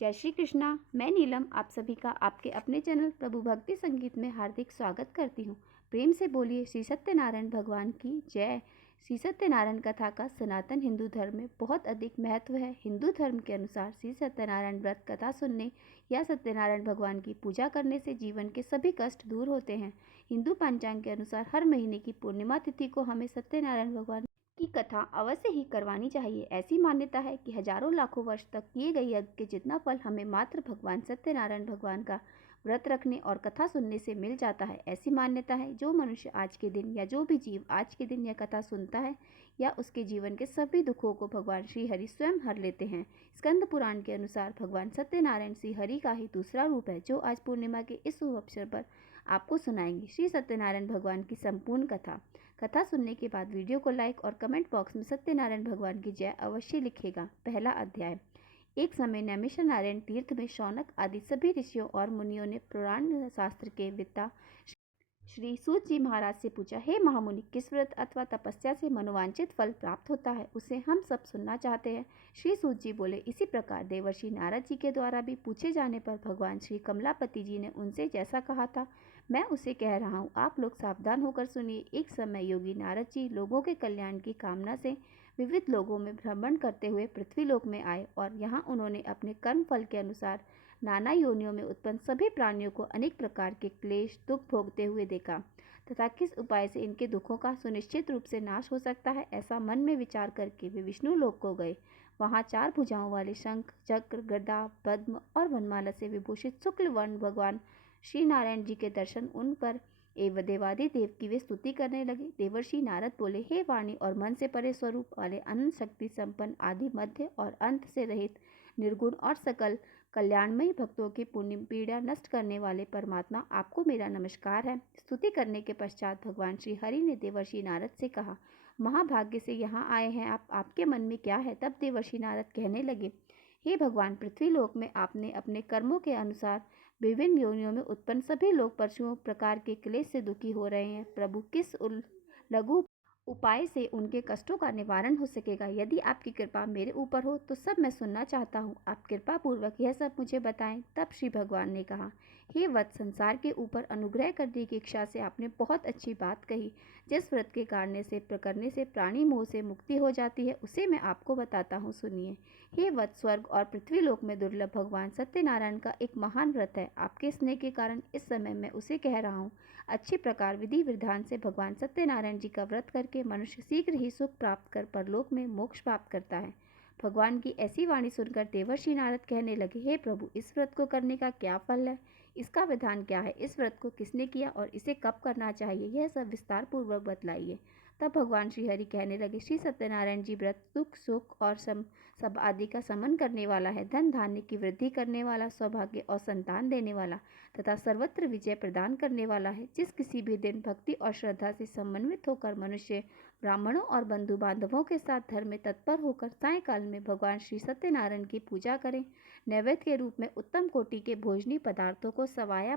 जय श्री कृष्णा। मैं नीलम आप सभी का आपके अपने चैनल प्रभु भक्ति संगीत में हार्दिक स्वागत करती हूँ। प्रेम से बोलिए श्री सत्यनारायण भगवान की जय। श्री सत्यनारायण कथा का सनातन हिंदू धर्म में बहुत अधिक महत्व है। हिंदू धर्म के अनुसार श्री सत्यनारायण व्रत कथा सुनने या सत्यनारायण भगवान की पूजा करने से जीवन के सभी कष्ट दूर होते हैं। हिंदू पंचांग के अनुसार हर महीने की पूर्णिमा तिथि को हमें सत्यनारायण भगवान की कथा अवश्य ही करवानी चाहिए। ऐसी मान्यता है कि हजारों लाखों वर्ष तक किए गए यज्ञ के जितना फल हमें मात्र भगवान सत्यनारायण भगवान का व्रत रखने और कथा सुनने से मिल जाता है। ऐसी मान्यता है जो मनुष्य आज के दिन या जो भी जीव आज के दिन यह कथा सुनता है या उसके जीवन के सभी दुखों को भगवान श्री हरि स्वयं हर लेते हैं। स्कंद पुराण के अनुसार भगवान सत्यनारायण श्री हरि का ही दूसरा रूप है जो आज पूर्णिमा के इस शुभ अवसर पर आपको सुनाएंगे। श्री सत्यनारायण भगवान की संपूर्ण कथा सुनने के बाद वीडियो को लाइक और कमेंट बॉक्स में सत्यनारायण भगवान की जय अवश्य लिखेगा। पहला अध्याय। एक समय नैमिषारण्य नारायण तीर्थ में शौनक आदि सभी ऋषियों और मुनियों ने पुराण शास्त्र के वेत्ता श्री सूत जी महाराज से पूछा, हे महामुनि, किस व्रत अथवा तपस्या से मनोवांछित फल प्राप्त होता है, उसे हम सब सुनना चाहते हैं। श्री सूत जी बोले, इसी प्रकार देवर्षि नारद जी के द्वारा भी पूछे जाने पर भगवान श्री कमलापति जी ने उनसे जैसा कहा था मैं उसे कह रहा हूँ, आप लोग सावधान होकर सुनिए। एक समय योगी नारद जी लोगों के कल्याण की कामना से विविध लोगों में भ्रमण करते हुए पृथ्वीलोक में आए और यहाँ उन्होंने अपने कर्म फल के अनुसार नाना योनियों में उत्पन्न सभी प्राणियों को अनेक प्रकार के क्लेश दुख भोगते हुए देखा तथा किस उपाय से इनके दुखों का सुनिश्चित रूप से नाश हो सकता है, ऐसा मन में विचार करके वे विष्णु लोक को गए। वहाँ 4 भुजाओं वाले शंख, चक्र, गदा, पद्म और वनमाला से विभूषित शुक्ल वर्ण भगवान श्री नारायण जी के दर्शन उन पर एवं देवादि देव की वे स्तुति करने लगे। देवर्षि नारद बोले, हे वाणी और मन से परे स्वरूप वाले अनंत शक्ति संपन्न आदि मध्य और अंत से रहित निर्गुण और सकल कल्याणमयी भक्तों की पुण्य पीड़ा नष्ट करने वाले परमात्मा, आपको मेरा नमस्कार है। स्तुति करने के पश्चात भगवान श्री हरि ने देवर्षि नारद से कहा, महाभाग्य से यहाँ आए हैं आप, आपके मन में क्या है। तब देवर्षि नारद कहने लगे, हे भगवान, पृथ्वीलोक में आपने अपने कर्मों के अनुसार विभिन्न योनियों में उत्पन्न सभी लोग परशुओं प्रकार के क्लेश से दुखी हो रहे हैं। प्रभु, किस लघु उपाय से उनके कष्टों का निवारण हो सकेगा। यदि आपकी कृपा मेरे ऊपर हो तो सब मैं सुनना चाहता हूँ, आप कृपा पूर्वक यह सब मुझे बताएं। तब श्री भगवान ने कहा, हे वत्स, संसार के ऊपर अनुग्रह करने की इच्छा से आपने बहुत अच्छी बात कही। जिस व्रत के करने से प्राणी मोह से मुक्ति हो जाती है उसे मैं आपको बताता हूँ, सुनिए। हे वत्स, स्वर्ग और पृथ्वीलोक में दुर्लभ भगवान सत्यनारायण का एक महान व्रत है। आपके स्नेह के कारण इस समय मैं उसे कह रहा हूँ। अच्छी प्रकार विधि विधान से भगवान सत्यनारायण जी का व्रत करके मनुष्य शीघ्र ही सुख प्राप्त कर परलोक में मोक्ष प्राप्त करता है। भगवान की ऐसी वाणी सुनकर देवर्षि नारद कहने लगे, हे प्रभु, इस व्रत को करने का क्या फल है, इसका विधान क्या है, इस व्रत को किसने किया और इसे कब करना चाहिए, यह सब विस्तार पूर्वक बतलाइए। तब भगवान श्री हरि कहने लगे, श्री सत्यनारायण जी व्रत दुख सुख और सब आदि का समन करने वाला है, धन धान्य की वृद्धि करने वाला, सौभाग्य और संतान देने वाला तथा सर्वत्र विजय प्रदान करने वाला है। जिस किसी भी दिन भक्ति और श्रद्धा से समन्वित होकर मनुष्य ब्राह्मणों और बंधु बांधवों के साथ धर्म में तत्पर होकर सायंकाल में भगवान श्री सत्यनारायण की पूजा करें। नैवेद्य के रूप में उत्तम कोटि के भोजनी पदार्थों को सवाया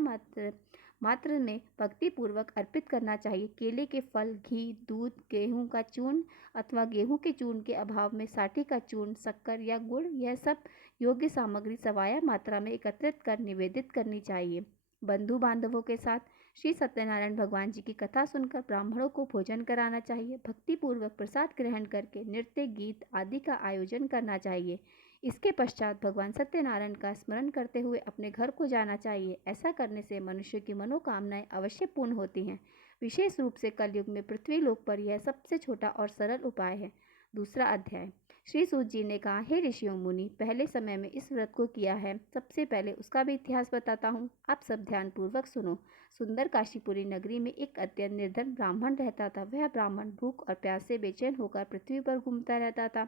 मात्र में भक्ति पूर्वक अर्पित करना चाहिए। केले के फल, घी, दूध, गेहूं का चूर्ण अथवा गेहूं के चूर्ण के अभाव में साठी का चूर्ण, शक्कर या गुड़, यह सब योग्य सामग्री सवाया मात्रा में एकत्रित कर निवेदित करनी चाहिए। बंधु बांधवों के साथ श्री सत्यनारायण भगवान जी की कथा सुनकर ब्राह्मणों को भोजन कराना चाहिए। भक्ति पूर्वक प्रसाद ग्रहण करके नृत्य गीत आदि का आयोजन करना चाहिए। इसके पश्चात भगवान सत्यनारायण का स्मरण करते हुए अपने घर को जाना चाहिए। ऐसा करने से मनुष्य की मनोकामनाएं अवश्य पूर्ण होती हैं। विशेष रूप से कलयुग में पृथ्वी लोक पर यह सबसे छोटा और सरल उपाय है। दूसरा अध्याय। श्री सूत जी ने कहा, हे ऋषियों मुनि, पहले समय में इस व्रत को किया है। सबसे पहले उसका भी इतिहास बताता हूँ, आप सब ध्यान पूर्वक सुनो। सुंदर काशीपुरी नगरी में एक अत्यंत निर्धन ब्राह्मण रहता था। वह ब्राह्मण भूख और प्यास से बेचैन होकर पृथ्वी पर घूमता रहता था।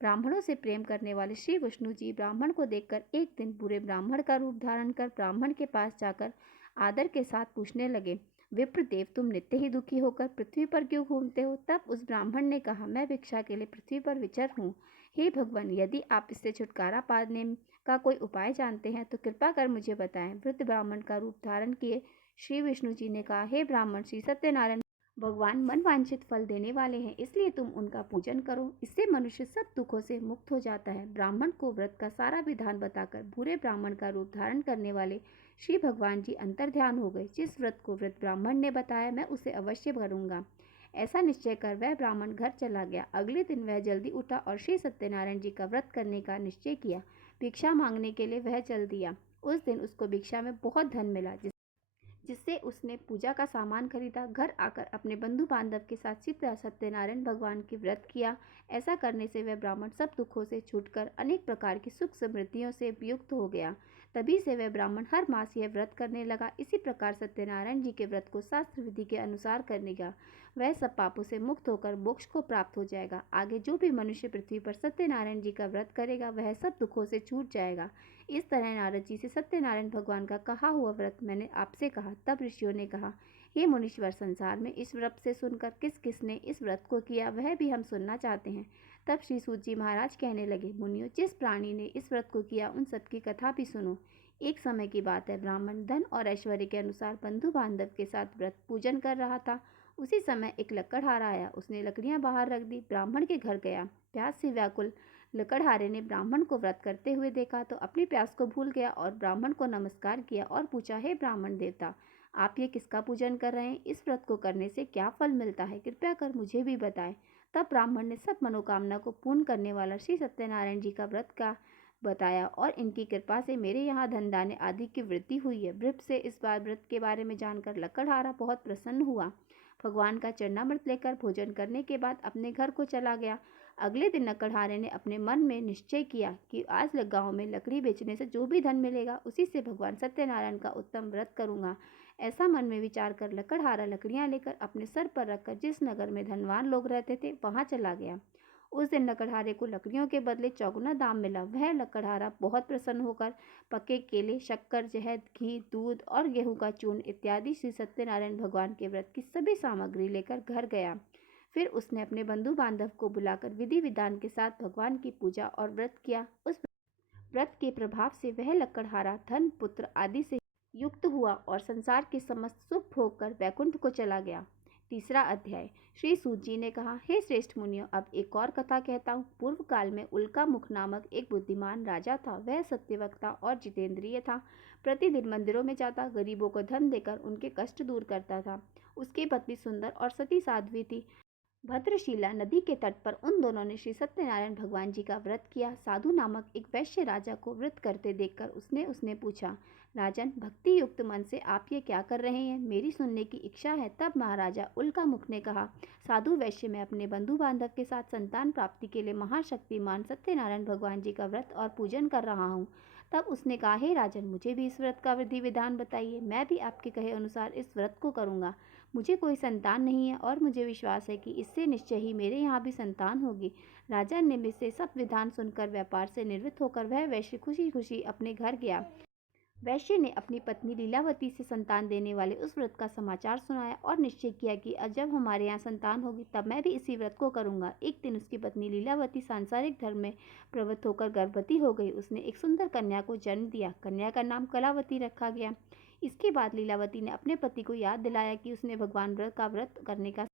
ब्राह्मणों से प्रेम करने वाले श्री विष्णु जी ब्राह्मण को देखकर एक दिन बुरे ब्राह्मण का रूप धारण कर ब्राह्मण के पास जाकर आदर के साथ पूछने लगे, विप्रदेव, तुम नित्य ही दुखी होकर पृथ्वी पर क्यों घूमते हो। तब उस ब्राह्मण ने कहा, मैं भिक्षा के लिए पृथ्वी पर विचर हूँ। हे भगवान, यदि आप इससे छुटकारा पाने का कोई उपाय जानते हैं तो कृपा कर मुझे बताएं। वृद्ध ब्राह्मण का रूप धारण किए श्री विष्णु जी ने कहा, हे ब्राह्मण, श्री सत्यनारायण भगवान मनवांछित फल देने वाले हैं, इसलिए तुम उनका पूजन करो। इससे मनुष्य सब दुखों से मुक्त हो जाता है। ब्राह्मण को व्रत का सारा विधान बताकर बुरे ब्राह्मण का रूप धारण करने वाले श्री भगवान जी अंतर्ध्यान हो गए। जिस व्रत को व्रत ब्राह्मण ने बताया, मैं उसे अवश्य करूंगा। ऐसा निश्चय कर वह ब्राह्मण घर चला गया। अगले दिन वह जल्दी उठा और श्री सत्यनारायण जी का व्रत करने का निश्चय किया। भिक्षा मांगने के लिए वह चल दिया। उस दिन उसको भिक्षा में बहुत धन मिला, जिससे उसने पूजा का सामान खरीदा। घर आकर अपने बंधु बांधव के साथ श्री सत्यनारायण भगवान की व्रत किया। ऐसा करने से वह ब्राह्मण सब दुखों से छूटकर अनेक प्रकार की सुख समृद्धियों से युक्त हो गया। तभी से वह ब्राह्मण हर मास यह व्रत करने लगा। इसी प्रकार सत्यनारायण जी के व्रत को शास्त्र विधि के अनुसार करेगा, वह सब पापों से मुक्त होकर मोक्ष को प्राप्त हो जाएगा। आगे जो भी मनुष्य पृथ्वी पर सत्यनारायण जी का व्रत करेगा, वह सब दुखों से छूट जाएगा। इस तरह नारद जी से सत्यनारायण भगवान का कहा हुआ व्रत मैंने आपसे कहा। तब ऋषियों ने कहा, हे मुनीश्वर, संसार में इस व्रत से सुनकर किस किसने इस व्रत को किया, वह भी हम सुनना चाहते हैं। तब श्री सूत जी महाराज कहने लगे, मुनियों, जिस प्राणी ने इस व्रत को किया, उन सबकी कथा भी सुनो। एक समय की बात है, ब्राह्मण धन और ऐश्वर्य के अनुसार बंधु बांधव के साथ व्रत पूजन कर रहा था। उसी समय एक लकड़हारा आया। उसने लकड़ियां बाहर रख दी, ब्राह्मण के घर गया। प्यास से व्याकुल लकड़हारे ने ब्राह्मण को व्रत करते हुए देखा तो अपनी प्यास को भूल गया और ब्राह्मण को नमस्कार किया और पूछा, हे ब्राह्मण देवता, आप ये किसका पूजन कर रहे हैं? इस व्रत को करने से क्या फल मिलता है? कृपया कर मुझे भी बताएं। तब ब्राह्मण ने सब मनोकामना को पूर्ण करने वाला श्री सत्यनारायण जी का व्रत का बताया और इनकी कृपा से मेरे यहाँ धन धान्य आदि की वृद्धि हुई है। वृद्ध से इस बार व्रत के बारे में जानकर लकड़हारा बहुत प्रसन्न हुआ। भगवान का चरणामृत लेकर भोजन करने के बाद अपने घर को चला गया। अगले दिन लकड़हारे ने अपने मन में निश्चय किया कि आज गांव में लकड़ी बेचने से जो भी धन मिलेगा, उसी से भगवान सत्यनारायण का उत्तम व्रत करूंगा। ऐसा मन में विचार कर लकड़हारा लकड़ियां लेकर अपने सर पर रखकर जिस नगर में धनवान लोग रहते थे, वहां चला गया। उस दिन लकड़हारे को लकड़ियों के बदले चौगुना दाम मिला। वह लकड़हारा बहुत प्रसन्न होकर पके केले, शक्कर, शहद, घी, दूध और गेहूं का चूर्ण इत्यादि श्री सत्यनारायण भगवान के व्रत की सभी सामग्री लेकर घर गया। फिर उसने अपने बंधु बांधव को बुलाकर विधि विधान के साथ भगवान की पूजा और व्रत किया। उस व्रत के प्रभाव से वह लकड़हारा धन, पुत्र आदि से युक्त हुआ और संसार के समस्त सुख भोग कर वैकुंठ को चला गया। तीसरा अध्याय। श्री सूत जी ने कहा, हे श्रेष्ठ मुनियों, अब एक और कथा कहता हूँ। पूर्व काल में उल्का मुख नामक एक बुद्धिमान राजा था। वह सत्यवक्ता और जितेंद्रिय था। प्रतिदिन मंदिरों में जाता, गरीबों को धन देकर उनके कष्ट दूर करता था। उसकी पत्नी सुंदर और सती साध्वी थी। भद्रशिला नदी के तट पर उन दोनों ने श्री सत्यनारायण भगवान जी का व्रत किया। साधु नामक एक वैश्य राजा को व्रत करते देखकर उसने पूछा, राजन, भक्ति युक्त मन से आप ये क्या कर रहे हैं? मेरी सुनने की इच्छा है। तब महाराजा उल्का मुख ने कहा, साधु वैश्य, मैं अपने बंधु बांधव के साथ संतान प्राप्ति के लिए महाशक्तिमान सत्यनारायण भगवान जी का व्रत और पूजन कर रहा हूँ। तब उसने कहा, हे राजन, मुझे भी इस व्रत का विधि विधान बताइए। मैं भी आपके कहे अनुसार इस व्रत को करूँगा। मुझे कोई संतान नहीं है और मुझे विश्वास है कि इससे निश्चय ही मेरे यहाँ भी संतान होगी। राजा ने से सब विधान सुनकर व्यापार से निवृत्त होकर वह वैश्य खुशी खुशी अपने घर गया। वैश्य ने अपनी पत्नी लीलावती से संतान देने वाले उस व्रत का समाचार सुनाया और निश्चय किया कि जब हमारे यहाँ संतान होगी तब मैं भी इसी व्रत को करूंगा। एक दिन उसकी पत्नी लीलावती सांसारिक धर्म में प्रवृत्त होकर गर्भवती हो गई। उसने एक सुंदर कन्या को जन्म दिया। कन्या का नाम कलावती रखा गया। इसके बाद लीलावती ने अपने पति को याद दिलाया कि उसने भगवान व्रत का व्रत करने का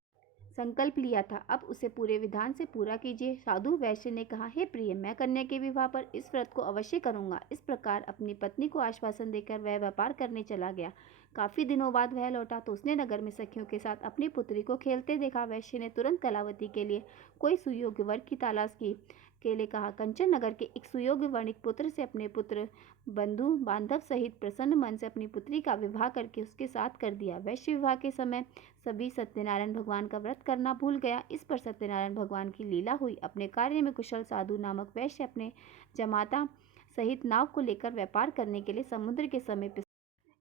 संकल्प लिया था। अब उसे पूरे विधान से पूरा कीजिए। साधु वैश्य ने कहा, हे प्रिय, मैं कन्या के विवाह पर इस व्रत को अवश्य करूंगा। इस प्रकार अपनी पत्नी को आश्वासन देकर वह व्यापार करने चला गया। काफी दिनों बाद वह लौटा तो उसने नगर में सखियों के साथ अपनी पुत्री को खेलते देखा। वैश्य ने तुरंत कलावती के लिए कोई सुयोग्य वर की तलाश की के लिए कहा। कंचन नगर के एक सुयोग्य वर्णिक पुत्र से अपने पुत्र बंधु बांधव सहित प्रसन्न मन से अपनी पुत्री का विवाह करके उसके साथ कर दिया। वैश्य विवाह के समय सभी सत्यनारायण भगवान का व्रत करना भूल गया। इस पर सत्यनारायण भगवान की लीला हुई। अपने कार्य में कुशल साधु नामक वैश्य अपने जमाता सहित नाव को लेकर व्यापार करने के लिए समुद्र के समीप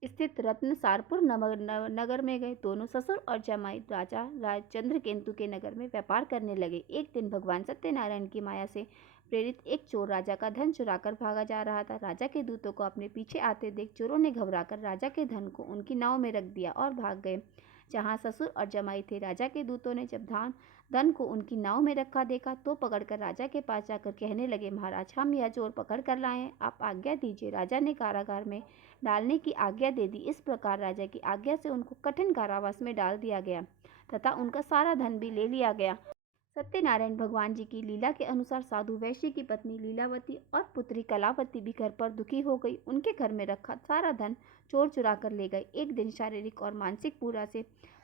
स्थित रत्नसारपुर नगर में गए। दोनों ससुर और जमाई राजा चंद्रकेतु के नगर में व्यापार करने लगे। एक दिन भगवान सत्यनारायण की माया से प्रेरित एक चोर राजा का धन चुराकर भागा जा रहा था। राजा के दूतों को अपने पीछे आते देख चोरों ने घबराकर राजा के धन को उनकी नाव में रख दिया और भाग गए। जहाँ ससुर और जमाई थे, राजा के दूतों ने जब धन को उनकी नाव में रखा देखा तो पकड़कर राजा के पास जाकर कहने लगे, महाराज, हम यह चोर पकड़ कर लाए हैं, आप आज्ञा दीजिए। राजा ने कारागार में डालने की आज्ञा दे दी। इस प्रकार राजा की आज्ञा से उनको कठिन कारावास में डाल दिया गया तथा उनका सारा धन भी ले लिया गया। सत्यनारायण भगवान जी की लीला के अनुसार साधु वैश्य की पत्नी लीलावती और पुत्री कलावती भी घर पर दुखी हो गई। उनके घर में रखा सारा धन चोर चुरा कर ले गए। एक दिन शारीरिक और मानसिक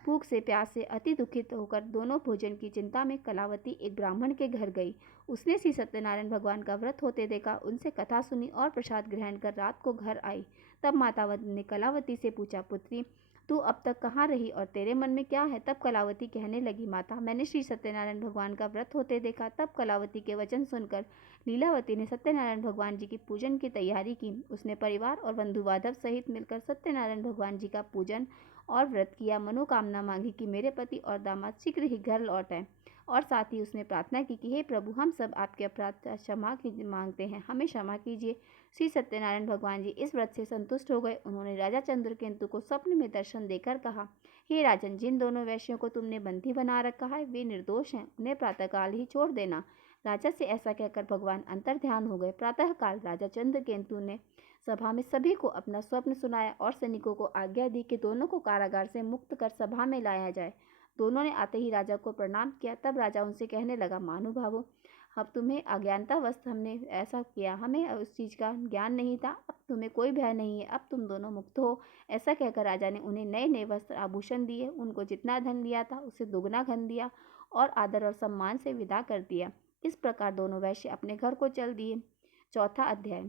भूख से प्यास से अति दुखित होकर दोनों भोजन की चिंता में कलावती एक ब्राह्मण के घर गई। उसने श्री सत्यनारायण भगवान का व्रत होते देखा, उनसे कथा सुनी और प्रसाद ग्रहण कर रात को घर आई। तब मातावती ने कलावती से पूछा, पुत्री तू अब तक कहाँ रही और तेरे मन में क्या है? तब कलावती कहने लगी, माता मैंने श्री सत्यनारायण भगवान का व्रत होते देखा। तब कलावती के वचन सुनकर लीलावती ने सत्यनारायण भगवान जी की पूजन की तैयारी की। उसने परिवार और बंधु बांधव सहित मिलकर सत्यनारायण भगवान जी का पूजन और व्रत किया। मनोकामना मांगी कि मेरे पति और दामाद शीघ्र ही घर लौट आए और साथ ही उसने प्रार्थना की कि हे प्रभु, हम सब आपके अपराध क्षमा मांगते हैं, हमें क्षमा कीजिए। श्री सत्यनारायण भगवान जी इस व्रत से संतुष्ट हो गए। उन्होंने राजा चंद्रकेतु को स्वप्न में दर्शन देकर कहा, हे राजन, जिन दोनों वैश्यों को तुमने बंदी बना रखा है वे निर्दोष हैं, उन्हें प्रातःकाल ही छोड़ देना। राजा से ऐसा कहकर भगवान अंतर ध्यान हो गए। प्रातःकाल राजा चंद्रकेतु ने सभा में सभी को अपना स्वप्न सुनाया और सैनिकों को आज्ञा दी कि दोनों को कारागार से मुक्त कर सभा में लाया जाए। दोनों ने आते ही राजा को प्रणाम किया। तब राजा उनसे कहने लगा, महानुभावों, अब तुम्हें अज्ञानतावश हमने ऐसा किया, हमें उस चीज़ का ज्ञान नहीं था, अब तुम्हें कोई भय नहीं है, अब तुम दोनों मुक्त हो। ऐसा कहकर राजा ने उन्हें नए नए वस्त्र आभूषण दिए, उनको जितना धन लिया था उससे दुगना धन दिया और आदर और सम्मान से विदा कर दिया। इस प्रकार दोनों वैश्य अपने घर को चल दिए। चौथा अध्याय।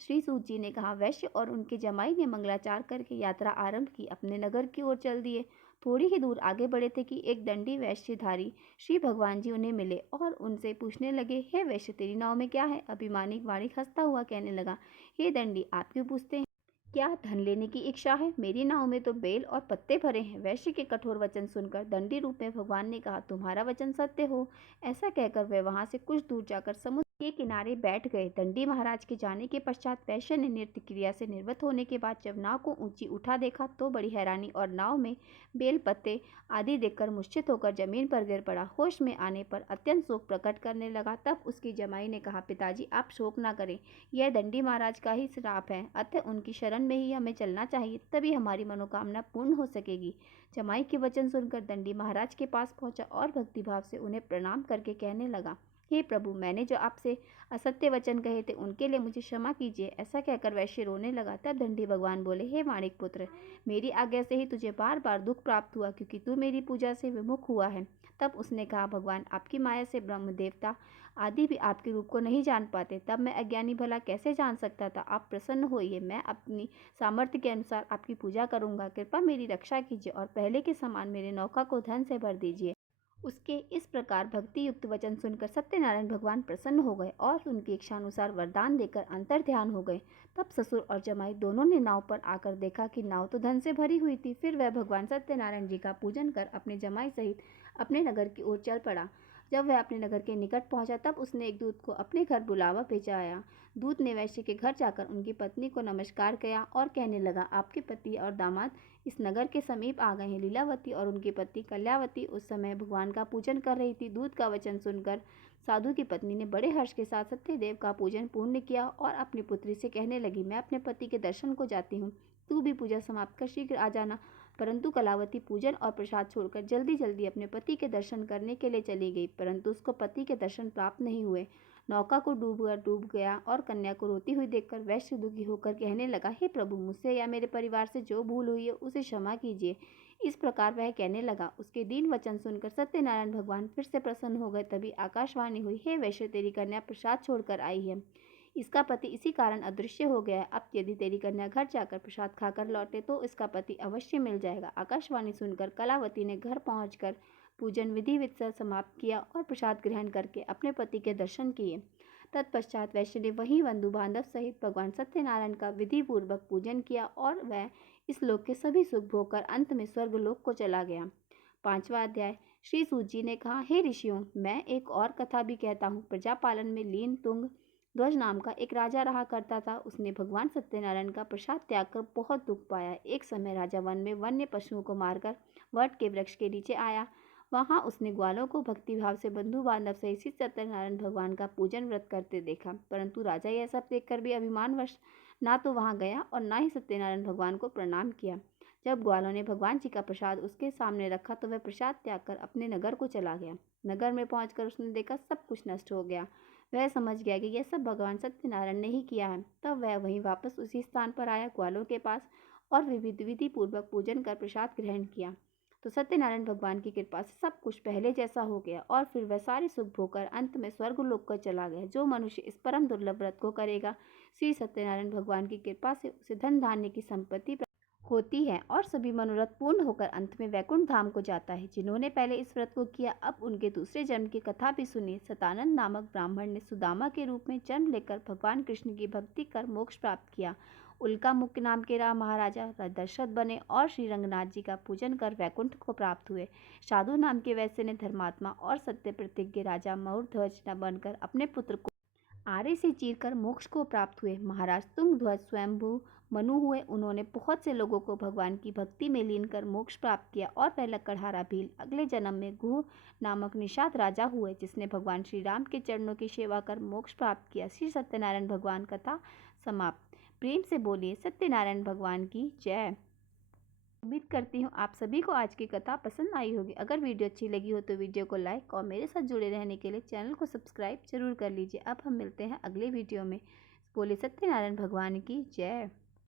श्री सूत जी ने कहा, वैश्य और उनके जमाई ने मंगलाचार करके यात्रा आरंभ की, अपने नगर की ओर चल दिए। थोड़ी ही दूर आगे बढ़े थे कि एक दंडी वैश्यधारी श्री भगवान जी उन्हें मिले और उनसे पूछने लगे, हे वैश्य, तेरी नाव में क्या है? अभिमानी वाणिक हंसता हुआ कहने लगा, हे दंडी, आप क्यों पूछते हैं? क्या धन लेने की इच्छा है? मेरी नाव में तो बेल और पत्ते भरे हैं। वैश्य के कठोर वचन सुनकर दंडी रूप में भगवान ने कहा, तुम्हारा वचन सत्य हो। ऐसा कहकर वे वहां से कुछ दूर जाकर समुद्र के किनारे बैठ गए। दंडी महाराज के जाने के पश्चात वैश्य ने नृत्य क्रिया से निवृत्त होने के बाद जब नाव को ऊंची उठा देखा तो बड़ी हैरानी और नाव में बेल पत्ते आदि देखकर मूर्छित होकर जमीन पर गिर पड़ा। होश में आने पर अत्यंत शोक प्रकट करने लगा। तब उसकी जमाई ने कहा, पिताजी आप शोक न करें, यह दंडी महाराज का ही श्राप है, अतः उनकी शरण में ही हमें चलना चाहिए, तभी हमारी मनोकामना पूर्ण हो सकेगी। जमाई के वचन सुनकर दंडी महाराज के पास पहुंचा और भक्तिभाव से उन्हें प्रणाम करके कहने लगा, हे प्रभु, मैंने जो आपसे असत्य वचन कहे थे उनके लिए मुझे क्षमा कीजिए। ऐसा कहकर वैश्य रोने लगा। तब दंडी भगवान बोले, हे वाणिक पुत्र, मेरी आज्ञा से ही तुझे बार बार दुख प्राप्त हुआ क्योंकि तू मेरी पूजा से विमुख हुआ है। तब उसने कहा, भगवान, आपकी माया से ब्रह्म देवता आदि भी आपके रूप को नहीं जान पाते, तब मैं अज्ञानी भला कैसे जान सकता था? आप प्रसन्न होइए, मैं अपनी सामर्थ्य के अनुसार आपकी पूजा करूंगा। कृपा मेरी रक्षा कीजिए और पहले के समान मेरे नौका को धन से भर दीजिए। उसके इस प्रकार भक्ति युक्त वचन सुनकर सत्यनारायण भगवान प्रसन्न हो गए और उनकी इच्छानुसार वरदान देकर अंतर ध्यान हो गए। तब ससुर और जमाई दोनों ने नाव पर आकर देखा कि नाव तो धन से भरी हुई थी। फिर वह भगवान सत्यनारायण जी का पूजन कर अपने जमाई सहित अपने नगर की ओर चल पड़ा। जब वह अपने नगर के निकट पहुंचा तब उसने एक दूत को अपने घर बुलावा भेजाया। दूत ने वैश्य के घर जाकर उनकी पत्नी को नमस्कार किया और कहने लगा, आपके पति और दामाद इस नगर के समीप आ गए हैं। लीलावती और उनकी पत्नी कल्यावती उस समय भगवान का पूजन कर रही थी। दूत का वचन सुनकर साधु की पत्नी ने बड़े हर्ष के साथ सत्यदेव का पूजन पूर्ण किया और अपनी पुत्री से कहने लगी, मैं अपने पति के दर्शन को जाती हूँ, तू भी पूजा समाप्त कर शीघ्र आ जाना। परंतु कलावती पूजन और प्रसाद छोड़कर जल्दी जल्दी अपने पति के दर्शन करने के लिए चली गई, परंतु उसको पति के दर्शन प्राप्त नहीं हुए। नौका को डूब गया और कन्या को रोती हुई देखकर वैश्य दुखी होकर कहने लगा, हे प्रभु, मुझसे या मेरे परिवार से जो भूल हुई है उसे क्षमा कीजिए। इस प्रकार वह कहने लगा। उसके दीन वचन सुनकर सत्यनारायण भगवान फिर से प्रसन्न हो गए। तभी आकाशवाणी हुई, हे वैश्य, तेरी कन्या प्रसाद छोड़कर आई है, इसका पति इसी कारण अदृश्य हो गया है। अब यदि तेरी कन्या घर जाकर प्रसाद खाकर लौटे तो इसका पति अवश्य मिल जाएगा। आकाशवाणी सुनकर कलावती ने घर पहुंचकर पूजन विधि से समाप्त किया और प्रसाद ग्रहण करके अपने पति के दर्शन किए। तत्पश्चात वैश्य ने वहीं बंधु बांधव सहित भगवान सत्यनारायण का विधि पूर्वक पूजन किया और वह इस लोक के सभी सुख भोगकर अंत में स्वर्ग लोक को चला गया। पांचवा अध्याय। श्री सूत जी ने कहा, हे ऋषियों, मैं एक और कथा भी कहता हूँ। प्रजापालन में लीन तुंग ध्वज नाम का एक राजा रहा करता था। उसने भगवान सत्यनारायण का प्रसाद त्याग कर बहुत दुख पाया। एक समय राजा वन में वन्य पशुओं को मारकर वट के वृक्ष के नीचे आया। वहां उसने ग्वालों को भक्तिभाव से बंधु बांधव सहित श्री सत्यनारायण भगवान का पूजन व्रत करते देखा, परंतु राजा यह सब देखकर भी अभिमानवश ना तो वहां गया और ना ही सत्यनारायण भगवान को प्रणाम किया। जब ग्वालों ने भगवान जी का प्रसाद उसके सामने रखा तो वह प्रसाद त्याग कर अपने नगर को चला गया। नगर में पहुंचकर उसने देखा सब कुछ नष्ट हो गया। वह समझ गया कि यह सब भगवान सत्यनारायण ने ही किया है। तब वह वहीं वापस उसी स्थान पर आया ग्वालों के पास और विधि पूर्वक पूजन कर प्रसाद ग्रहण किया। तो सत्यनारायण भगवान की कृपा से सब कुछ पहले जैसा हो गया और फिर वह सारे सुख भोगकर अंत में स्वर्ग लोक को चला गया। जो मनुष्य इस परम दुर्लभ व्रत को करेगा, श्री सत्यनारायण भगवान की कृपा से उसे धन धान्य की संपत्ति होती है और सभी मनोरथ पूर्ण होकर अंत में वैकुंठ धाम को जाता है। जिन्होंने पहले इस व्रत को किया, अब उनके दूसरे जन्म की कथा भी सुनिए। सतानंद नामक ब्राह्मण ने सुदामा के रूप में जन्म लेकर भगवान कृष्ण की भक्ति कर मोक्ष प्राप्त किया। उल्का मुख्य नाम के महाराजा दशरथ बने और श्री रंगनाथ जी का पूजन कर वैकुंठ को प्राप्त हुए। साधु नाम के वैश्य ने धर्मात्मा और सत्य प्रतिज्ञ राजा मयूरध्वज न बनकर अपने पुत्र को आरे से चीरकर मोक्ष को प्राप्त हुए। महाराज तुंगध्वज स्वयंभू मनु हुए। उन्होंने बहुत से लोगों को भगवान की भक्ति में लीन कर मोक्ष प्राप्त किया। और वह लकड़हारा भील अगले जन्म में गुह नामक निषाद राजा हुए, जिसने भगवान श्री राम के चरणों की सेवा कर मोक्ष प्राप्त किया। श्री सत्यनारायण भगवान कथा समाप्त। प्रेम से बोलिए सत्यनारायण भगवान की जय। उम्मीद करती हूँ आप सभी को आज की कथा पसंद आई होगी। अगर वीडियो अच्छी लगी हो तो वीडियो को लाइक और मेरे साथ जुड़े रहने के लिए चैनल को सब्सक्राइब जरूर कर लीजिए। अब हम मिलते हैं अगले वीडियो में। बोले सत्यनारायण भगवान की जय।